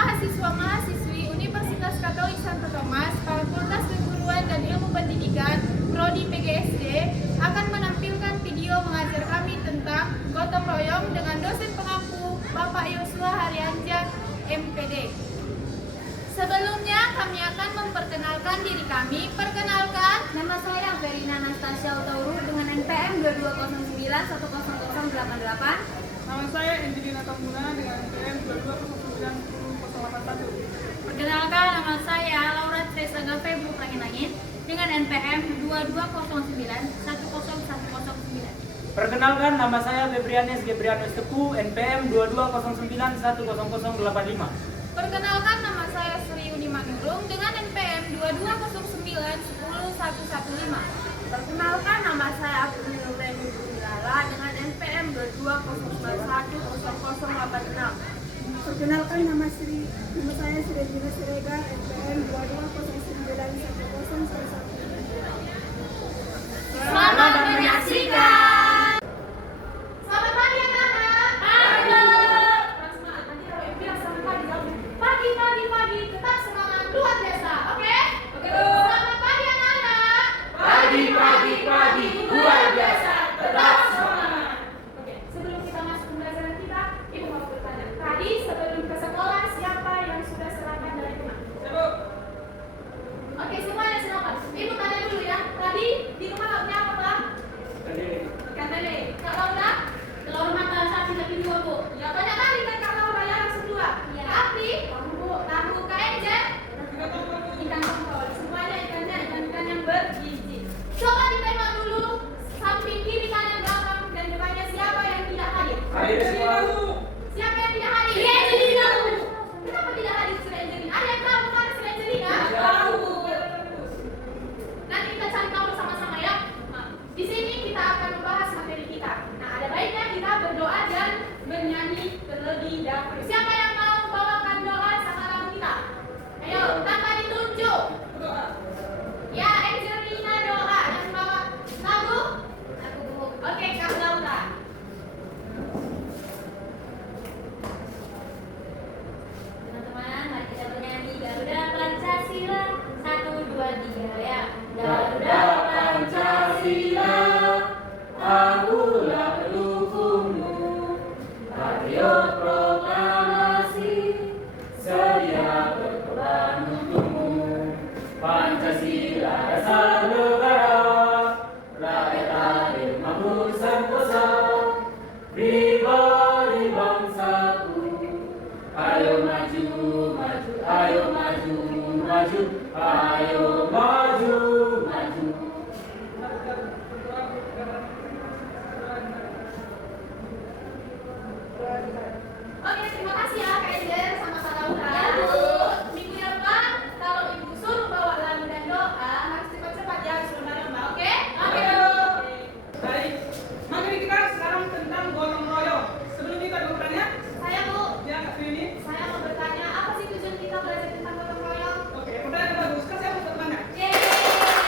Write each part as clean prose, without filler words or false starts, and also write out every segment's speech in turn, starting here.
mahasiswa-mahasiswi Universitas Katolik Santo Thomas, Fakultas Keguruan dan Ilmu Pendidikan, Prodi PGSD, akan menampilkan video mengajar kami tentang gotong royong dengan dosen pengampu Bapak Yosua Haryanjak, MPD. Sebelumnya kami akan memperkenalkan diri kami. Perkenalkan, nama saya Verina Anastasia Utauru dengan NPM 2209100088. Nama saya Angelina Tamuna dengan NPM 22091081. Perkenalkan, nama saya Laura Teresa Febru Langit dengan NPM 2209101109. Perkenalkan, nama saya Febrianes Gebrianus Teku, NPM 2209100085. Perkenalkan, nama saya Sri Uni Manurung dengan NPM 2209101115. Perkenalkan, nama saya Abdul Nureni Bunilala dengan NPM 2209100086. Perkenalkan, nama saya Sri Dina Siregar, NPM 22091011. Selamat menyaksikan. Selamat pagi anak-anak. Pagi, tetap semangat, luar biasa, oke? Selamat pagi anak-anak. Pagi, luar biasa, tetap semangat. Oke, sebelum kita masuk pembelajaran kita, Ibu mau bertanya. Tadi sebelum ke sekolah, siapa yang sudah sarapan dari rumah? Oke, semuanya sarapan. Ibu tanya dulu ya. Tadi di rumah lauknya apa, Pak? Ikan lele. Kak Laura? Telur mata sapi tapi 2, Bu. Ya, banyak kali kan Kak Laura ya, langsung 2. Iya. Tapi, tahu Kak Enjen? Ikan tongkol. Semuanya ikannya ikan yang bergizi. Coba ditengok dulu samping kiri, kanan, belakang dan depannya siapa yang tidak hadir? Hadir semua. Siapa yang tidak hadir? Sri Angelina. Kenapa tidak hadir Sri Angelina? Ada yang tahu kan Sri Angelina? Tahu. Nanti kita cari tahu sama-sama ya. Nah, di sini kita akan membahas materi kita. Nah, ada baiknya kita berdoa dan bernyanyi terlebih dahulu. Siapa yang mau bawakan doa sama lagu kita? Ayo, tanpa ditunjuk. Ya, Angelina doa. Yang bawa lagu? Aku Bu. Oke, Kak Laura. Teman-teman, mari kita bernyanyi Garuda Pancasila 1, 2, 3 ya. Garuda Pancasila, akulah pendukungmu. Patriot proklamasi, sedia berkorban untukmu. Pancasila dasar negara, rakyat adil makmur sentosa, pribadi bangsaku. Ayo maju, maju, ayo maju, maju, ayo maju, maju. Oke, terima kasih ya Kak Enjen sama Kak Laura. Minggu depan kalau Ibu suruh bawa lagu dan doa harus cepat-cepat ya, harus lomba-lomba, oke? Oke. Baik, materi kita sekarang tentang gotong royong. Sebelum kita bertanya, Saya Bu, ya Kak Fini. saya mau bertanya apa sih tujuan kita belajar tentang gotong royong? Oke, pertanyaan bagus. Kan saya mau bertanya. Yeay.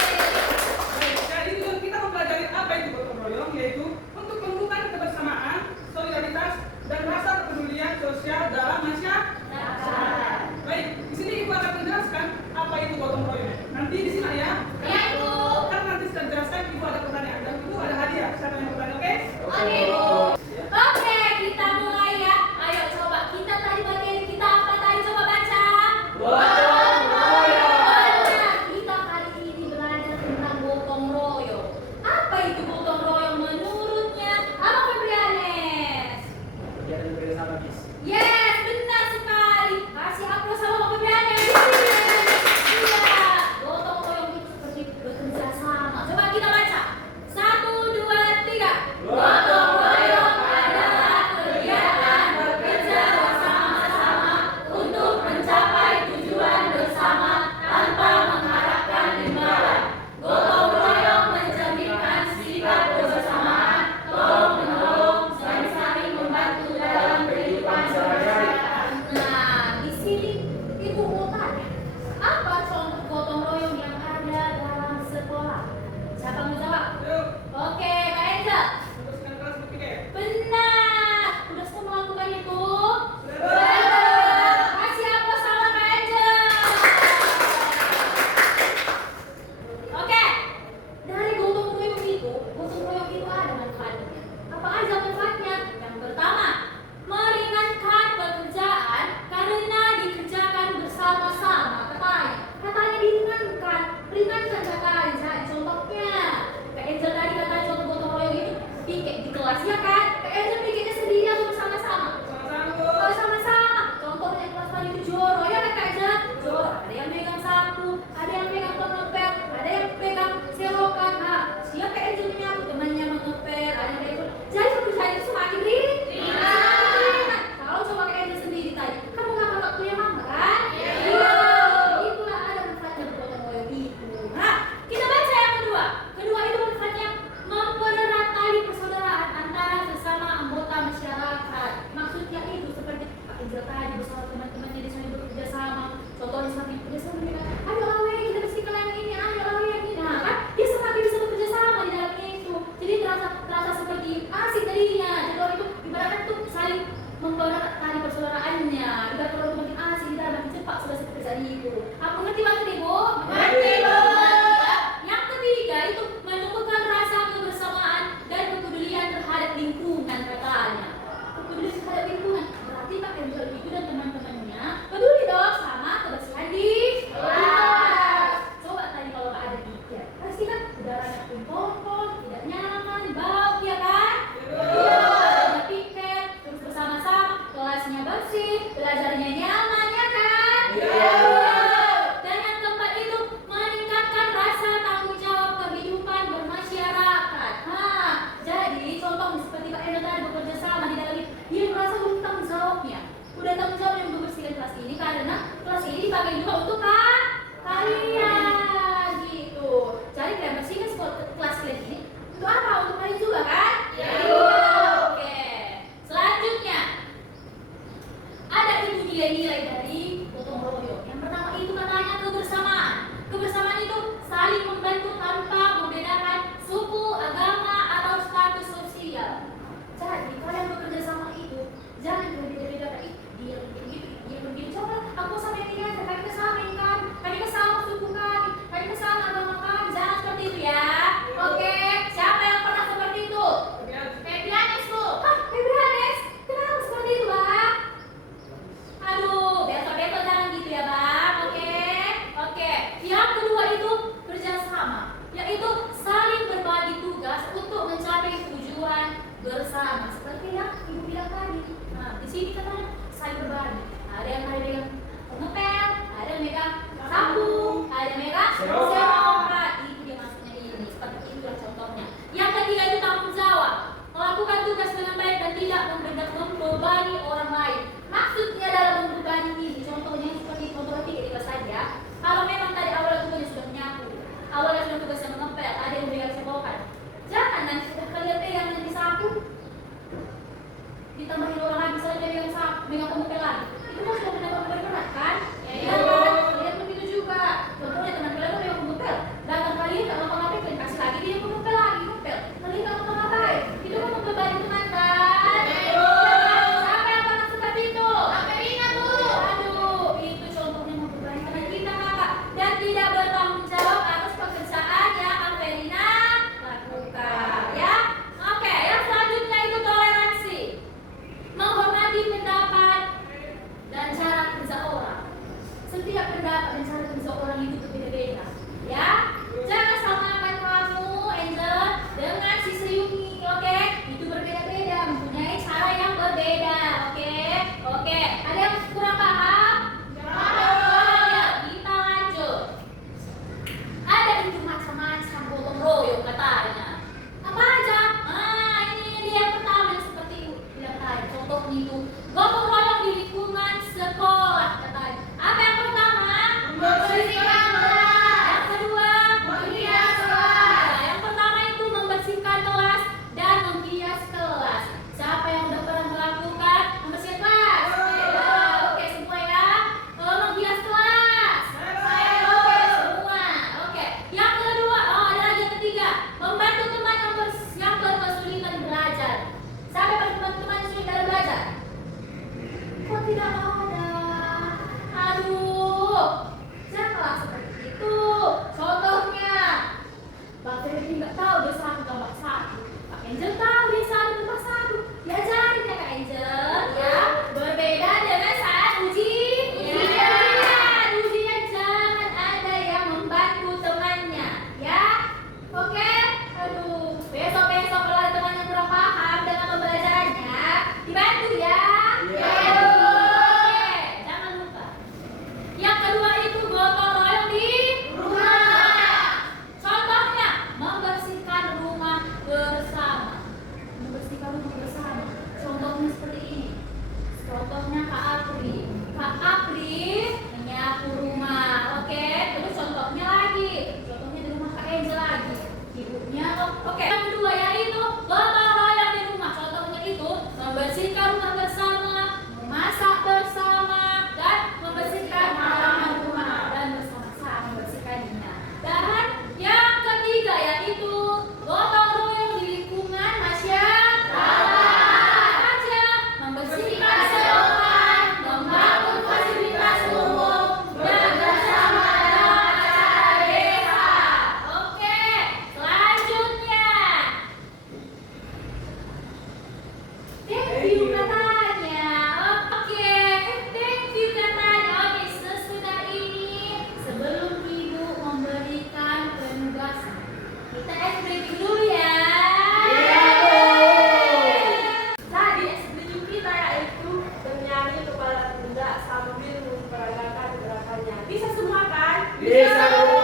Bisa, Bu.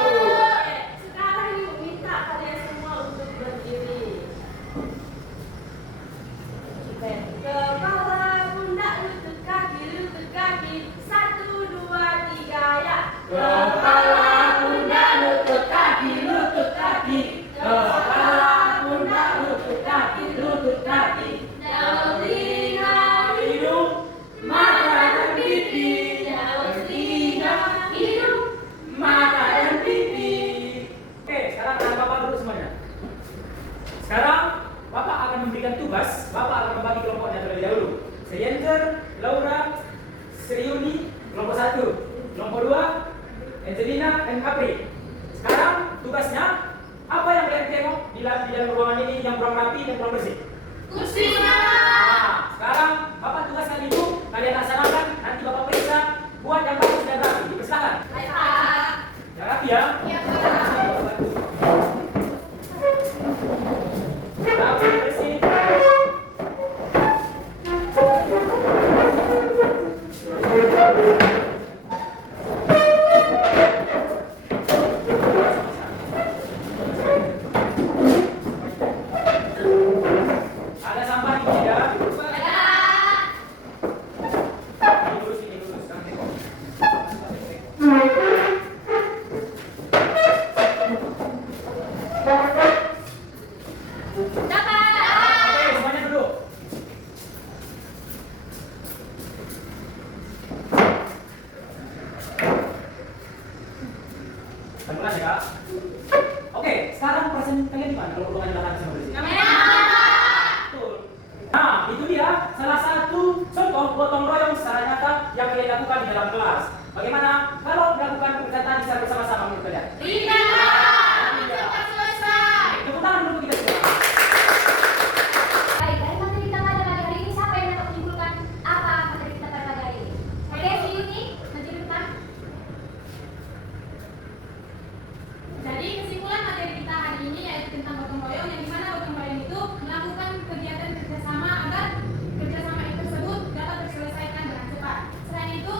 Sekarang yuk minta kalian semua untuk berdiri. Kepala, pundak, lutut kaki. 1, 2, 3, ya. Kepala, pundak, lutut kaki. Kepala, pundak, lutut kaki. Telinga, Hidung, mata dan pipi. telinga, hidung. Mata dan pipi. Oke, sekarang anak Bapak duduk semuanya. Sekarang Bapak akan memberikan tugas. Bapak akan membagi kelompoknya terlebih dahulu. Seyenter, Laura, Sriuni, kelompok 1. Kelompok 2, Angelina dan Apri. Sekarang tugasnya apa yang kalian tengok di dalam ruangan ini yang kurang rapi dan kurang bersih? Kursinya. Nah, sekarang Bapak tugaskan itu kalian laksanakan. Nanti Bapak periksa buat yang bagus dan rapi. Dipersilakan. Baik, Pak. Yang rapi ya. Iya, Pak. Rapi, bersih. Ada sampah di sini ya. Ini lurus, ini lurus. Oke, semuanya duduk. Terima kasih, Kak. Oke, sekarang persen kalian di mana? Kalau ruangan belakang sama bersih. Betul. Nah, itu dia salah satu contoh gotong royong secara nyata yang kalian lakukan di dalam kelas. Bagaimana kalau melakukan pekerjaan tadi secara bersama-sama menurut kalian? Tidak. Cepat selesai. Tepuk tangan dulu kita semua. Baik, dari materi kita pada pagi hari ini siapa yang dapat menyimpulkan apa materi kita pada pagi hari ini? Oke, si Yuni, nanti di depan. Jadi kesimpulan materi kita hari ini yaitu tentang gotong royong, yang dimana gotong royong itu melakukan kegiatan kerjasama agar kerjasama itu tersebut dapat terselesaikan dengan cepat. Selain itu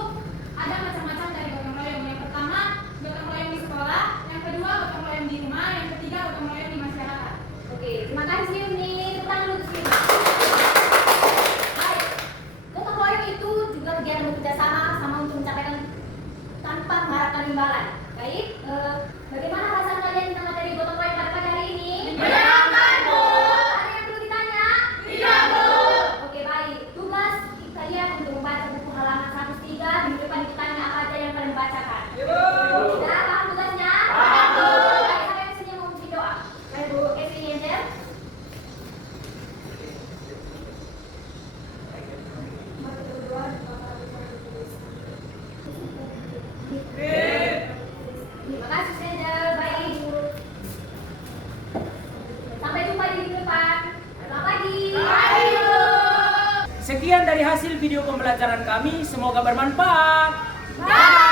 ada macam-macam dari gotong royong. Yang pertama gotong royong di sekolah, yang kedua gotong royong di rumah, yang ketiga gotong royong di masyarakat. Oke, terima kasih Yuni. Tepuk tangan dulu si Yuni. Baik, gotong royong itu juga kegiatan bekerja sama untuk mencapai tanpa mengharapkan imbalan. Baik, bagaimana perasaan kalian tentang materi gotong royong pada pagi hari ini? Menyenangkan, Bu. Ada yang perlu ditanya? Tidak, Bu. Oke, baik. Tugas kalian untuk membaca buku halaman 103. Minggu depan ditanya apa aja yang kalian bacakan. Sudah paham tugasnya? Paham, Bu. Baik, sampai di sini mau bikin doa. Baik, Bu. Oke, sini Angel. Terima kasih, Angel. Baik. Sampai jumpa di minggu depan. Selamat pagi. Sekian dari hasil video pembelajaran kami, semoga bermanfaat. Bye.